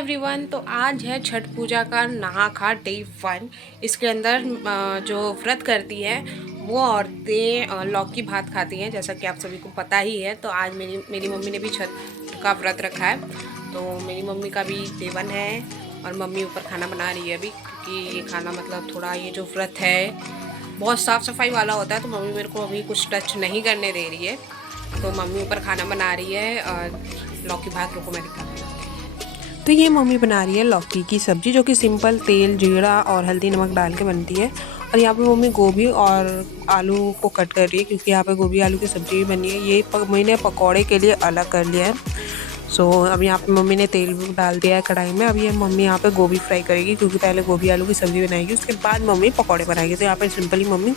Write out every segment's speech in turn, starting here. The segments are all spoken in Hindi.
एवरीवन। तो आज है छठ पूजा का नहा खा डे 1। इसके अंदर जो व्रत करती है वो औरतें लौकी भात खाती हैं, जैसा कि आप सभी को पता ही है। तो आज मेरी मम्मी ने भी छठ का व्रत रखा है। तो मेरी मम्मी का भी डे 1 है और मम्मी ऊपर खाना बना रही है अभी, क्योंकि ये खाना मतलब थोड़ा ये जो व्रत है बहुत साफ़ सफाई वाला होता है। तो मम्मी मेरे को अभी कुछ टच नहीं करने दे रही है। तो मम्मी ऊपर खाना बना रही है और लौकी भात रुको मैं दिखाती हूँ। तो ये मम्मी बना रही है लौकी की सब्ज़ी, जो कि सिंपल तेल जीरा और हल्दी नमक डाल के बनती है। और यहाँ पे मम्मी गोभी और आलू को कट कर रही है, क्योंकि यहाँ पे गोभी आलू की सब्ज़ी भी बनी है। ये मैंने पकौड़े के लिए अलग कर लिया है। सो अब यहाँ पे मम्मी ने तेल डाल दिया है कढ़ाई में। अब ये मम्मी यहाँ पे गोभी फ्राई करेगी, क्योंकि पहले गोभी आलू की सब्ज़ी बनाएगी, उसके बाद मम्मी पकौड़े बनाएगी। तो यहाँ पर सिंपली मम्मी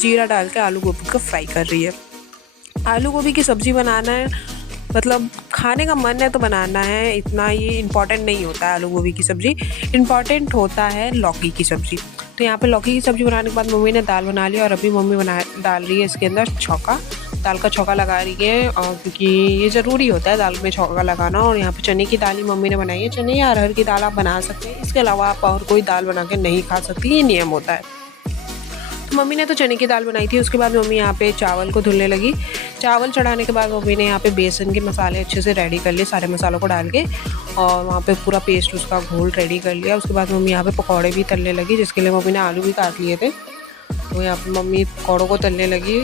जीरा डाल के आलू गोभी को फ्राई कर रही है। आलू गोभी की सब्ज़ी बनाना है मतलब खाने का मन है तो बनाना है, इतना ये इम्पॉर्टेंट नहीं होता है। आलू गोभी की सब्ज़ी इम्पॉर्टेंट होता है लौकी की सब्ज़ी। तो यहाँ पे लौकी की सब्ज़ी बनाने के बाद मम्मी ने दाल बना ली और अभी मम्मी डाल रही है इसके अंदर छौंका। दाल का छौंका लगा रही है, और क्योंकि ये ज़रूरी होता है दाल में छौंका लगाना। और यहाँ पे चने की दाल ही मम्मी ने बनाई है। चने या अरहर की दाल आप बना सकते हैं, इसके अलावा आप और कोई दाल बना के नहीं खा सकती, ये नियम होता है। तो मम्मी ने तो चने की दाल बनाई थी। उसके बाद मम्मी यहाँ पे चावल को धुलने लगी। चावल चढ़ाने के बाद मम्मी ने यहाँ पे बेसन के मसाले अच्छे से रेडी कर लिए, सारे मसालों को डाल के, और वहाँ पे पूरा पेस्ट उसका घोल रेडी कर लिया। उसके बाद मम्मी यहाँ पे पकौड़े भी तलने लगी, जिसके लिए मम्मी ने आलू भी काट लिए थे। तो यहाँ पे मम्मी पकौड़ों को तलने लगी।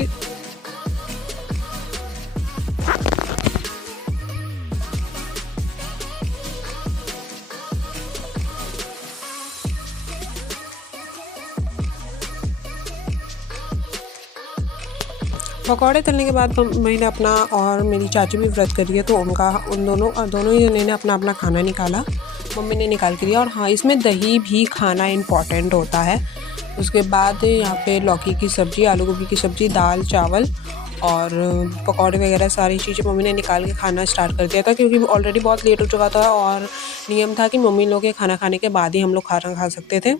पकौड़े तलने के बाद मैंने अपना, और मेरी चाची भी व्रत कर रही है, तो उन दोनों ही जने ने अपना अपना खाना निकाला। मम्मी ने निकाल के दिया। और हाँ, इसमें दही भी खाना इम्पॉर्टेंट होता है। उसके बाद यहाँ पे लौकी की सब्ज़ी, आलू गोभी की सब्ज़ी, दाल चावल और पकौड़े वगैरह सारी चीज़ें मम्मी ने निकाल के खाना स्टार्ट कर दिया था, क्योंकि ऑलरेडी बहुत लेट हो चुका था। और नियम था कि मम्मी लोग के खाना खाने के बाद ही हम लोग खाना खा सकते थे।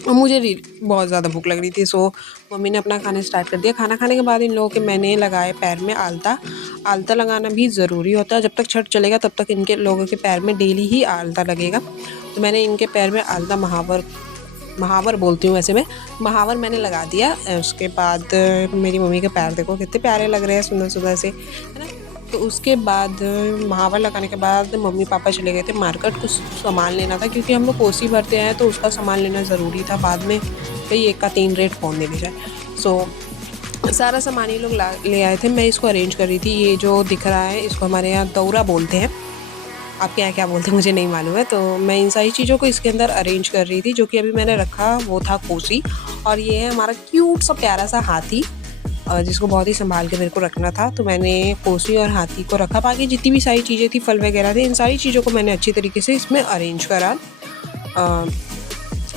और मुझे बहुत ज़्यादा भूख लग रही थी। सो मम्मी ने अपना खाना स्टार्ट कर दिया। खाना खाने के बाद इन लोगों के मैंने लगाए पैर में आलता। आलता लगाना भी ज़रूरी होता है। जब तक छठ चलेगा तब तक इनके लोगों के पैर में डेली ही आलता लगेगा। तो मैंने इनके पैर में आलता, महावर बोलती हूँ वैसे मैं, महावर मैंने लगा दिया। उसके बाद मेरी मम्मी के पैर देखो कितने प्यारे लग रहे हैं, सुंदर सुंदर से, है ना। तो उसके बाद महावर लगाने के बाद मम्मी पापा चले गए थे मार्केट, कुछ सामान लेना था, क्योंकि हम लोग कोसी भरते हैं तो उसका सामान लेना ज़रूरी था। बाद में भाई एक का 3 रेट कौन देने जाए। सो सारा सामान ये लोग ले आए थे। मैं इसको अरेंज कर रही थी। ये जो दिख रहा है इसको हमारे यहाँ दौरा बोलते हैं, आपके यहाँ क्या बोलते हैं मुझे नहीं मालूम है। तो मैं इन सारी चीज़ों को इसके अंदर अरेंज कर रही थी। जो कि अभी मैंने रखा वो था कोसी, और ये है हमारा क्यूट सा प्यारा सा हाथी, जिसको बहुत ही संभाल के मेरे को रखना था। तो मैंने कोसी और हाथी को रखा। बाकी जितनी भी सारी चीज़ें थी, फल वगैरह थे, इन सारी चीज़ों को मैंने अच्छी तरीके से इसमें अरेंज करा।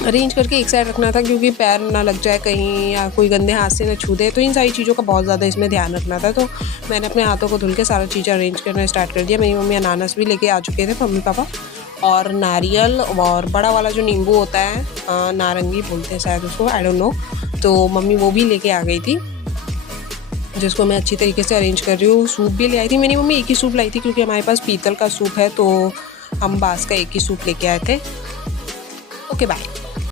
अरेंज करके एक साइड रखना था, क्योंकि पैर ना लग जाए कहीं या कोई गंदे हाथ से ना छू दे। तो इन सारी चीज़ों का बहुत ज़्यादा इसमें ध्यान रखना था। तो मैंने अपने हाथों को धुल के सारी चीज़ें अरेंज करना स्टार्ट कर दिया। मेरी मम्मी अनानास भी लेके आ चुके थे, मम्मी पापा, और नारियल, और बड़ा वाला जो नींबू होता है, नारंगी बोलते हैं शायद उसको, आई डोंट नो। तो मम्मी वो भी लेके आ गई थी, जिसको मैं अच्छी तरीके से अरेंज कर रही हूँ। सूप भी ले आई थी। मेरी मम्मी एक ही सूप लाई थी, क्योंकि हमारे पास पीतल का सूप है, तो हम बांस का एक ही सूप लेके आए थे। Okay bye.